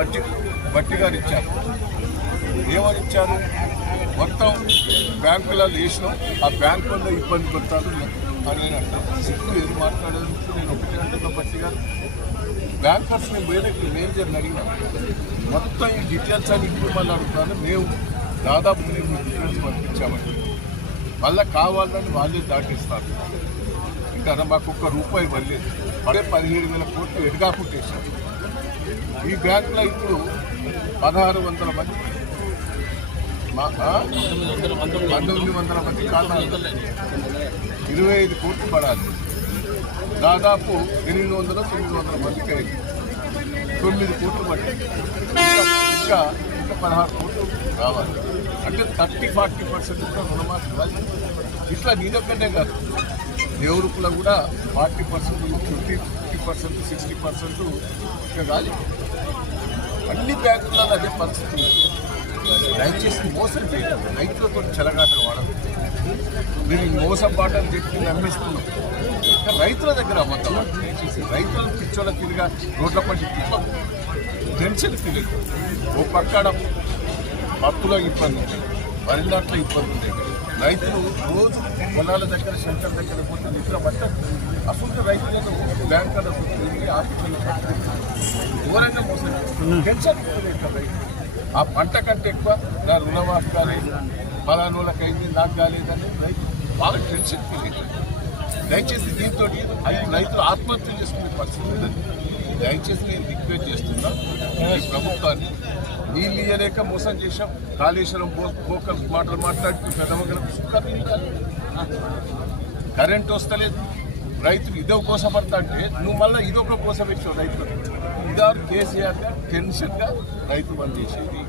Budget బట్టి గారు ఇచ్చారు. ఏమని ఇచ్చారు మొత్తం బ్యాంకులలో వేసినాం. ఆ బ్యాంకుల్లో ఇబ్బంది పెడతారు. అని నేను అంటాను. సిగ్గు ఏది మాట్లాడేందుకు. నేను ఒకటి అంటున్నా బట్టి గారు. బ్యాంకర్స్ నేను వేరే మేనేజర్ని అడిగినా మొత్తం ఈ డీటెయిల్స్ అని ఇప్పుడు మళ్ళీ అడుగుతాను. మేము దాదాపు మేము డీటెయిల్స్ పంపించామండి. మళ్ళీ కావాలని వాళ్ళే దాటిస్తారు. ఇంకా మాకు ఒక్క రూపాయి ఇవ్వలేదు పడే పదిహేడు వేల కోట్లు ఎడగాకుంటేసారు ఈ బ్యాంకులో ఇప్పుడు పదహారు వందల మంది. పంతొమ్మిది వందల మంది ఖాతాలు. ఇరవై ఐదు కోట్లు పడాలి. దాదాపు ఎనిమిది వందల తొమ్మిది వందల మందికి అయింది. తొమ్మిది కోట్లు పట్టింది ఇంకా ఇంకా ఇంకా పదహారు కోట్లు రావాలి. అంటే థర్టీ ఫార్టీ పర్సెంట్ కూడా రుణమాఫీ ఇవ్వాలి. ఇట్లా నీదొక్కనే కాదు. దేవుడుకులో కూడా forty percent fifty fifty percent sixty percent ఇంకా కాదు అన్ని బ్యాంకులలో అదే పరిస్థితి దయచేసి మోసం చేయడం రైతులతో చెలగాట వాడదు మీరు ఈ మోసం పాటలు చెప్పి నమ్మిస్తున్నాం రైతుల దగ్గర అబద్ధం. దయచేసి రైతులు పిచ్చోళ్ళ తిరిగా రోడ్ల పట్టి తిప్పం టెన్షన్ ఫీల్ ఓ పక్కన పప్పులో ఇబ్బంది ఉంది వరి నాట్లో ఇబ్బంది ఉంది రైతులు రోజు పొలాల దగ్గర సెంటర్ దగ్గర పోతే నిద్ర పట్ట అసలు తిరిగి ఆఫీసులకు ఘోరంగా మోసం. టెన్షన్ రైతు ఆ పంట కంటే ఎక్కువ నా రుణమాఫీ కాలేదు పలానోళ్ళకి అయింది నాకు కాలేదని రైతు బాగా టెన్షన్ ఫీల్ దయచేసి దీంతో రైతులు ఆత్మహత్య చేసుకునే పరిస్థితి దయచేసి నేను రిక్వెస్ట్ చేస్తున్నా ప్రభుత్వాన్ని నీళ్ళు ఇయ్యలేక మోసం చేశాం. కాళేశ్వరం పోకల్ మాటలు మాట్లాడుతూ పెదవగలకు సుఖం కరెంట్ వస్తలేదు. రైతులు ఇదో కోసపడతా అంటే నువ్వు మళ్ళీ ఇదొక కోసపెట్టావు రైతులు ఇదారు కేసీఆర్గా టెన్షన్గా రైతు పనిచేసేది.